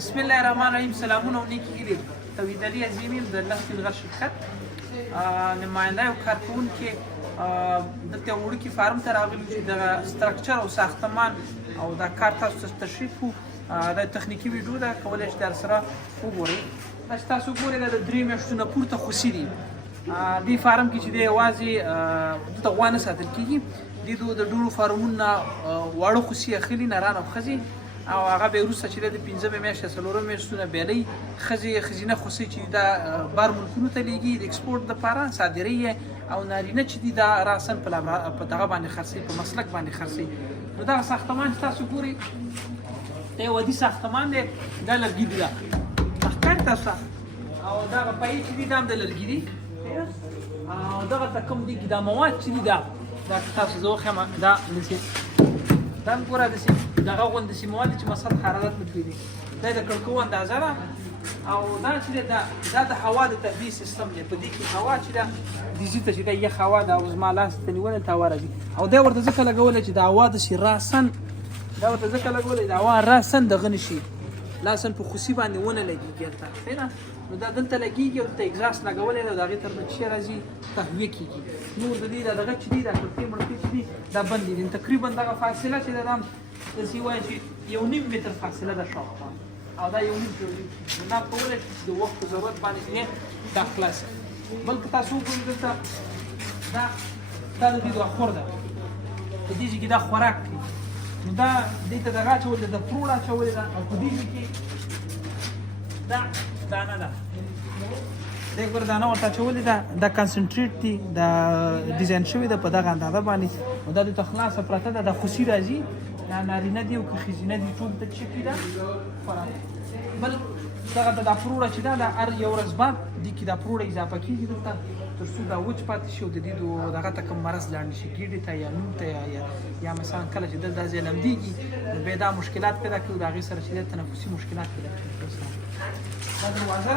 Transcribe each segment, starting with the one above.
بسم الله الرحمن الرحیم. سلامونه و نیکی هیلې. توحید علي عظیم یم د لخت الغر شرکت نماینده او کارکوونکی. دلته وړوکي فارم ته راغلي چې د سترکچر او ساختمان او دا کار تاسو ته تشریح کوو. دا تخنیکي ویډیو ده، کولی شئ درسره وګورئ. دا چې تاسو ګورئ دا د 3 میاشتو نه پورته خوسي دي. دې فارم کې چې دی یوازې دلته غوا نه ساتل کېږي. دې د ډېرو فارمونو نه واړه خوسي اخلي، نران او ښځې، او هغه به وروسته چې د 15 میاشتې 4 میاشتو نه بیلۍ ښځینه خوسي چې دا بار ملکونو ته لیږي د ایکسپورټ دپاره صادروي، او نارینه چې دي دا راسن په دغه باندې خرڅوي، په مسلک باندې خرڅوي. نو دغه ساختمان چې تاسو ګورئ دا یو عادي ساختمان دی. دا لرګي دي، دا ښکاري تاسو ته، او دغه پایې چې دي دا هم د لرګي دي، او دغه ته کوم دي دا مواد چې دي دا تاسو زه وښیم. دا داسې دا هم ګوره داسې دغه غوندې داسې مواد چې مثلا حرارت مطفي دي. دا د کړکو اندازه ده، او دا چې دی دا د هوا د تهویې سیستم دی. په دې کې هوا چې ده ډیزي ته چې ده یخ هوا ده، او زما لاس ته نیولې ته هوا راځي، او دا ورته ځکه لګولی چې د هوا داسې راسن، دا ورته ځکه لګولی د هوا راسن دغه نه شي، لاسن په خوسي باندې ونه لګېږي هلته، ښه ده. نو دا دلته لګېږي او دلته اګزاست لګولی دی، او د هغې تر نه چې شی راځي تهویه کېږي. نور د دې دغه چې دي دا کړکۍ مړکۍ چې دي دا بندې دي. تقریبا دغه فاصله چې ده دا هم داسې ووایي چې 1.5 متر فاصله ده شاوخوا، او دا 1.5 جوړېږي. نو دا کولی شي چې د وخت په ضرورت باندې چې دا خلاص کړي. بلکې تاسو وګورئ دلته دا د دې خور ده، په دې کې دا خوراک کوي. نو دا دې ته دغه اچولې ده، پروړ اچولې ده، او په دې کې دا دانه ده، دې ګوره دانه ورته اچولې ده. دا کنسنټریټ دي، دا ډیزاین شوې ده په دغه اندازه باندې، او دا دلته خلاصه پرته ده. دا خوسي راځي، دا نارینه دي او که ښځینه دي ټول ته چې کي ده خوراک. بل دغه ته دا پروړه چې ده دا هر یو ورځ بعد دې کې دا پروړه اضافه کېږي دلته، تر څو دا وچ پاتې شي، او د دې دغه ته کوم مرض لاړ نه شي، ګیډې ته یا نوم ته یا مثلا کله چې دلته ځای لمدېږي نو بیا دا مشکلات پیدا کوي، د هغې سره چې دی تنفسي مشکلات پیدا کوي. دا دروازه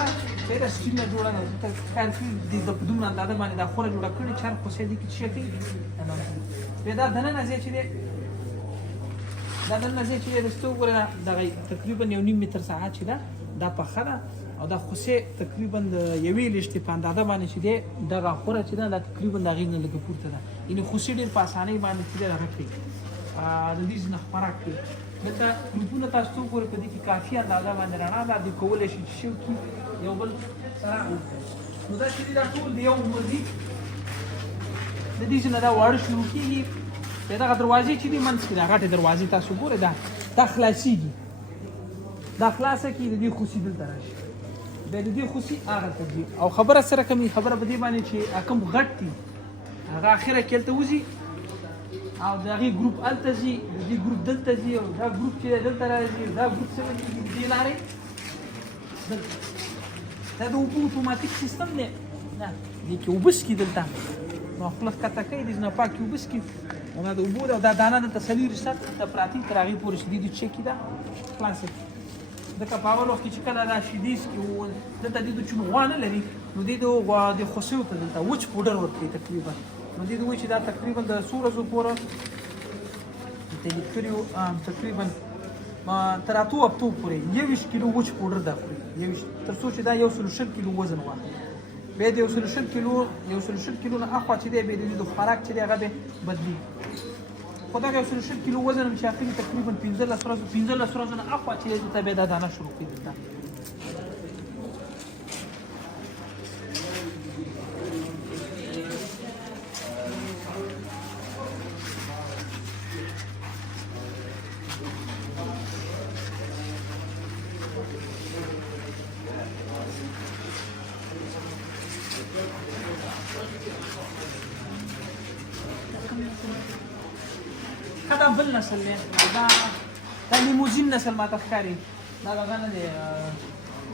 چې ده سټیل نه جوړه ده، دلته ښکاري چې د په دومره اندازه باندې دا خوره جوړه کړې چې هر خوسی دې کې څه کوي بیا دا دننه ځای چې دی دا دننه ځای چې دی داسې وګورئ دغه تقریبا 1.5 متر ساحه چې ده دا پخه ده، او دا خوسې تقریبا د یوې لښتې په اندازه باندې چې دی دغه خوره چې ده دا تقریبا د هغې نه لږه پورته ده. یعنې خوسې ډېر په اسانۍ باندې چې دی دغه کوي، د دې نه خوراک کوي. دلته ګروپونه تاسو ته وګورئ، په دې کې کافي اندازه باندې رڼا ده، دوی کولی شي چې شو کړي یو بل سره. نو دا چې دي دا ټول د یو عمر دي، د دې نه دا واړه شروع کېږي. بیا دغه دروازې چې دي منځ کې دا غټې دروازې تاسو ګورئ دا خلاصېږي، دا خلاصه کړي، د دې خوسي دلته راشي، بیا د دې خوسي هغلته ځي، او خبره سره کومې خبره په دې باندې چې کوم غټ دي هغه اخره کې هلته وځي، او د هغې ګروپ هلته ځي، د دې ګروپ دلته ځي، او دا ګروپ چې دلته راځي، دا ګروپ څنګه کېږي د دې لارې دلته. دا د اوبو اتوماتیک سیستم دی، نه دې کې اوبه څکي دلته، نو خوله ښکته کوي، دې نه پاکې اوبه څکي، او دا د اوبو ده، او دا دانه دلته 4 ساعته دلته پراتې تر هغې پورې چې دې چک کي ده خلاصه کړي. ځکه په اول وخت کې چې کله دا شیدې څکي دلته دې چون غوا نه لري، نو دې د خوسیو ته دلته وچ پوډر ورکوي تقریبا. نو دې وایي چې دا تقریبا د 100 ورځو پورې دلته لیک کړي وو تقریبا تر 8 هفتو پورې 21 کیلو وچ پوډر دا خوري، تر څو چې دا 120 کیلو وزن واخلي. بیا د 120 کیلو نه اخوا چې دی بیا د دې د خوراک چې دی هغه به بدلېږي. خو دغه 120 کیلو وزن هم چې اخلي تقریبا 15 ورځو نه اخوا چې دی دلته بیا دا دانه شروع کړي دلته. دا بل نسل دی، دا لیموزین نسل ماته ښکاري، دا دغه نه دی،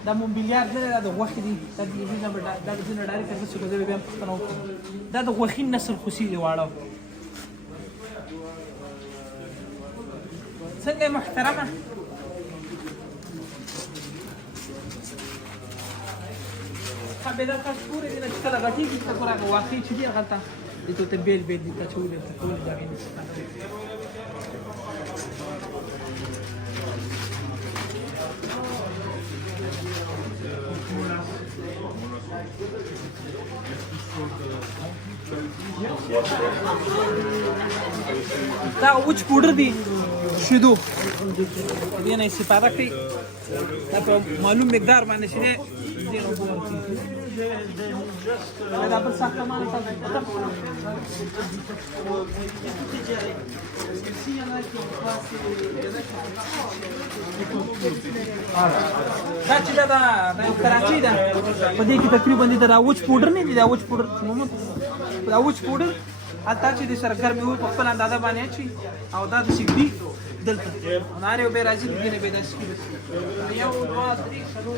دا مومبیلیار نه دی، دا د غوښې دي، دا د دې نه ډایرکټ هسې که زه به بیا هم پوښتنه وکړم. دا د غوښین نسل خوسي دي واړه. څنګه یې محترمه؟ ښه بیا دا تاسو ګورئ دې نه چې کله غټېږي ته ګوره هغه واقعي چې دي هغلته دې ته بیل دي ته اچولي ورته کولې د هغې نه استفاده کوي. دا وچ پوډر دی شیدو دې نه استفاده کوي دا په معلوم مقدار باندې شنه دې نو دا په ساختمان سره دا چې دا کراچي ده په دې کې تقریبا دا وچ پوډر نه دی دا وچ پوډر دا وچ پوډر حتی چې د سره ګرمي وي په خپل اندازه باندې اچي او دا د سیګدي دلته ناره یو به راځي دې نه به داسې کېږي یو دوه درې څلور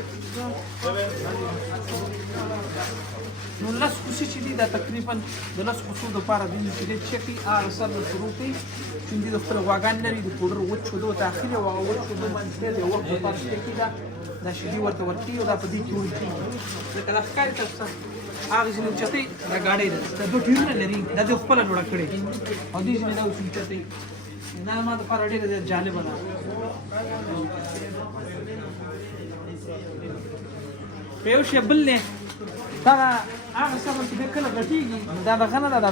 نو لس کوڅې چې دي دا تقریبا د لس کوڅو دپاره دي چې دې چکي هغه سر نه شروع کوي چې دې د خپل غواګان لري د پوډر وچ شودو داخلي او هغه وچ شودو باندې د وخت لپاره چکي دا شیدې ورته ورکوي او دا په دې کې ورکوي لکه دا ښکاري تاسو ته هغه ځینې اوچتې دا ګاډۍ ده دا دوه ټیرونه لري دا دې خپله جوړه کړې او دې ځینې دا اوچتې دا ما دپاره ډېره جالبه ده په یو شی بل دی دغه هغه سامان چې کله غټېږي دا دغه نه ده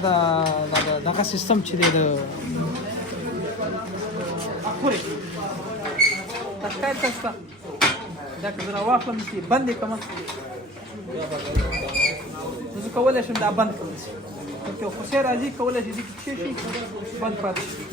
دغه سیستم چې دی د اخورې دا ښکاري تاسو ته دا که زه راواخلم چې بند یې کړمه زه کولی شم دا بند کړم که خوشی راځي کولی شي دې کې څه شي بند پاتې شي